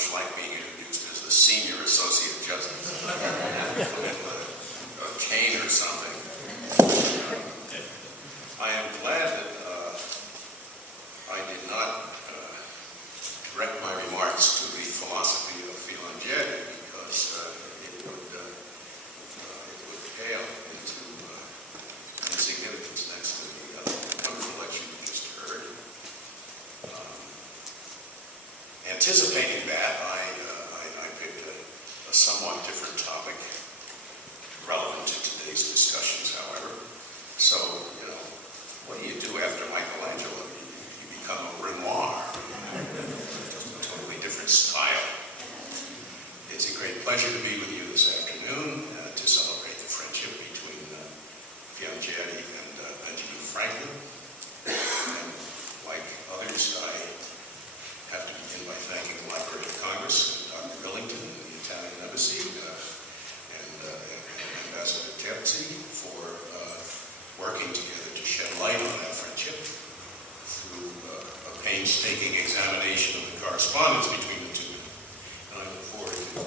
much like being introduced as the senior associate justice. A cane or something. I am glad that I did not direct my remarks to the philosophy of Filangieri, because it would pale into insignificance next to the wonderful lecture you just heard. Anticipating that, I picked a somewhat different topic, relevant to today's discussions, however. So, what do you do after Michelangelo? You become a Renoir. A totally different style. It's a great pleasure to be with you this afternoon to celebrate the friendship between Filangieri and Benjamin Franklin. And like others, I have to begin by thanking the Library of Congress, Dr. Billington, and the Italian Embassy, and Ambassador Terzi for working together to shed light on that friendship through a painstaking examination of the correspondence between the two. And I look forward to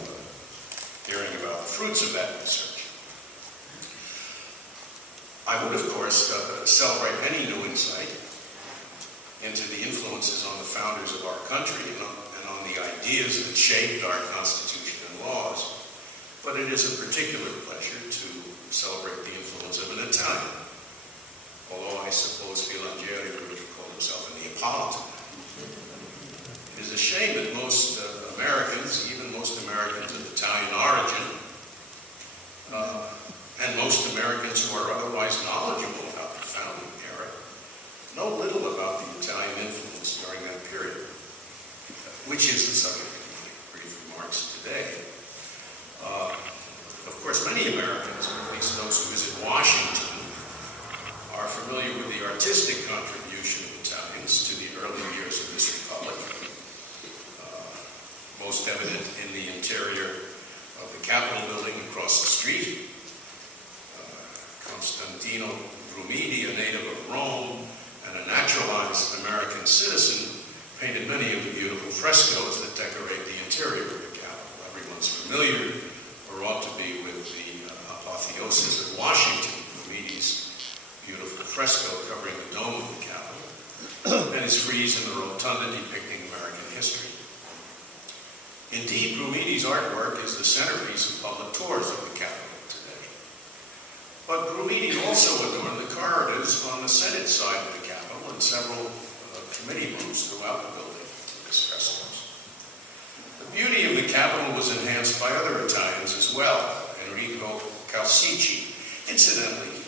hearing about the fruits of that research. I would, of course, celebrate any new insight into the influences on the founders of our country and on the ideas that shaped our Constitution and laws, but it is a particular pleasure to celebrate the influence of an Italian, although I suppose Filangieri would have called himself a Neapolitan. It is a shame that most Americans, even most Americans of Italian origin, and most Americans who are otherwise knowledgeable about the founding era, know little about the Italian influence during that period, which is the subject of my brief remarks today. Of course, many Americans, or at least those who visit Washington, are familiar with the artistic contribution of Italians to the early years of this republic, most evident in the interior of the Capitol building across the street. Constantino Brumidi, a native of Rome and a naturalized American citizen, painted many of the beautiful frescoes that decorate the interior of the Capitol. Everyone's familiar, or ought to be, with the apotheosis of Washington, Brumidi's beautiful fresco covering the dome of the Capitol, and his frieze in the rotunda depicting American history. Indeed, Brumidi's artwork is the centerpiece of public tours of the Capitol today. But Brumidi also adorned the corridors on the Senate side of the Capitol and several committee rooms throughout the building with his frescoes. The beauty of the Capitol was enhanced by other Italians as well. Enrico Calcici. Incidentally,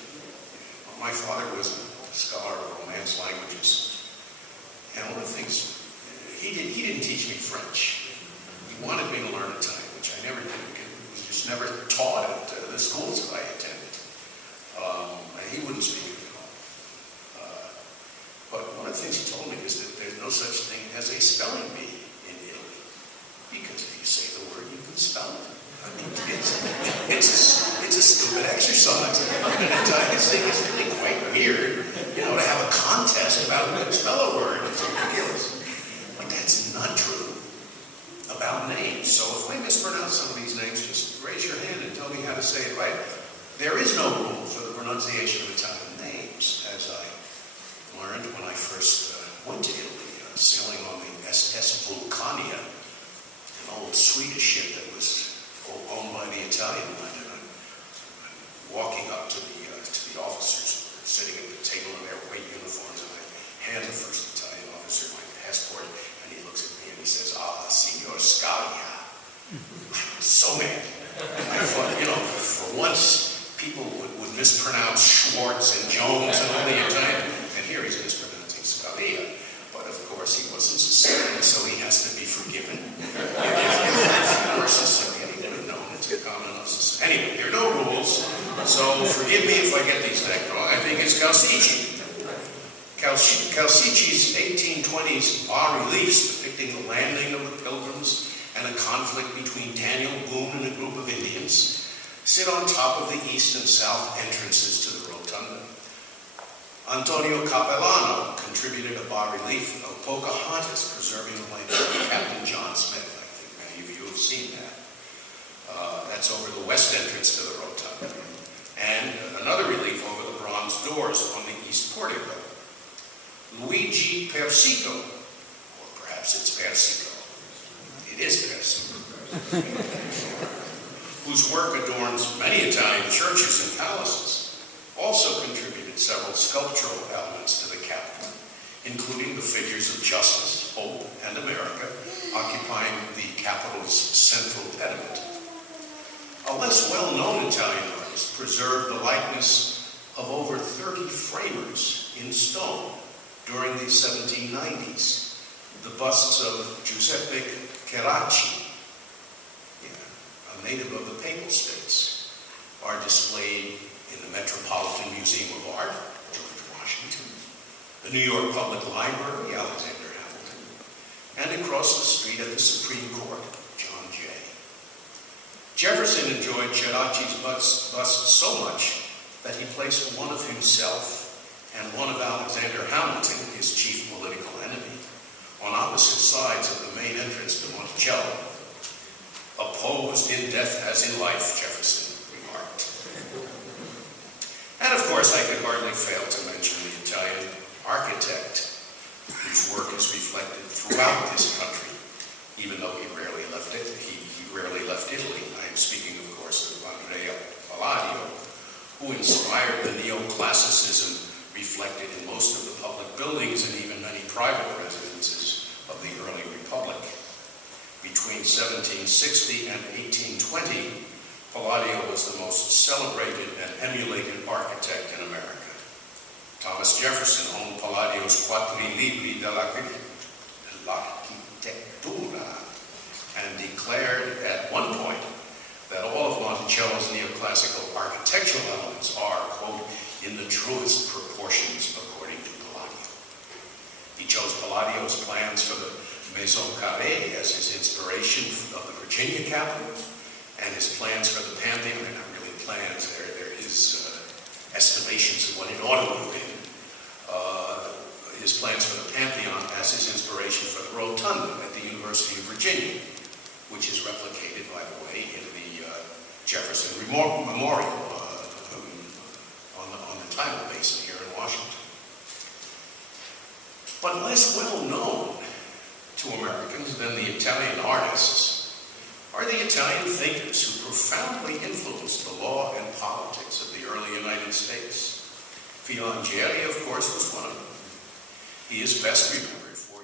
my father was a scholar of Romance languages, and one of the things, he didn't teach me French. He wanted me to learn Italian, which I never did. It was just never taught at the schools that I attended. And he wouldn't speak it at all. But one of the things he told me is that there's no such thing as a spelling bee in Italy, because if you say the word, you can spell it. I mean, it's a stupid exercise. Italians think it's really quite weird, to have a contest about who can spell a word. It's ridiculous. But that's not true about names. So if I mispronounce some of these names, just raise your hand and tell me how to say it right. There is no rule for the pronunciation of Italian names, as I learned when I first went to Italy, sailing on the SS Vulcania, an old Swedish ship that was owned by the Italian line. And I'm walking up to the officers who were sitting at the table in their white uniforms, and I hand the first Italian officer my passport, and he looks at me and he says, Signor Scalia. I was so mad. I thought, for once, people would mispronounce Schwartz and Jones and all the Italian, and here he's mispronouncing Scalia. But of course, he wasn't Sicilian, so he has to be forgiven. If he were Sicilian, he would have known it's a common enough Sicilian. Anyway, there are no rules, so forgive me if I get these names wrong. I think it's Calcici. Calcici's 1820s bas-reliefs depicting the landing of the Pilgrims and a conflict between Daniel Boone and a group of Indians sit on top of the east and south entrances to the rotunda. Antonio Capellano contributed a bas-relief of Pocahontas preserving the land of Captain John Smith. I think seen that. That's over the west entrance to the rotunda. And another relief over the bronze doors on the east portico. Luigi Persico, or perhaps it's Persico. It is Persico. Whose work adorns many Italian churches and palaces, also contributed several sculptural elements to the capital, including the figures of justice, hope, and America, occupying the capital's central pediment. A less well-known Italian artist preserved the likeness of over 30 framers in stone during the 1790s. The busts of Giuseppe Carracci, a native of the Papal States, are displayed in the Metropolitan Museum of Art, George Washington, the New York Public Library, Alexander Hamilton, and across the street at the Supreme Court, John Jay. Jefferson enjoyed Carracci's bust so much that he placed one of himself and one of Alexander Hamilton, his chief political enemy, on opposite sides of the main entrance to Monticello. Opposed in death as in life, Jefferson remarked. And of course, I could hardly fail to mention the Italian architect, whose work is reflected throughout this country, even though he rarely left it. He rarely left Italy. I am speaking, of course, of Andrea Palladio, who inspired the neoclassicism reflected in most of the public buildings and even many private residences of the early Republic. Between 1760 and 1820, Palladio was the most celebrated and emulated architect in America. Thomas Jefferson owned Palladio's Quattro Libri dell'Architettura and declared at one point that all of Monticello's neoclassical architectural elements are, quote, in the truest proportions according to Palladio. He chose Palladio's plans for the Maison Carrée as his inspiration of the Virginia Capitol, and his plans for the Pantheon. They're not really plans, they're his estimations of what it ought to have been. His plans for the Pantheon as his inspiration for the Rotunda at the University of Virginia, which is replicated, by the way, in the Jefferson Memorial on the tidal basin here in Washington. But less well known to Americans than the Italian artists are the Italian thinkers who profoundly influenced the law and politics of the early United States. Filangieri, of course, was one of them. He is best remembered for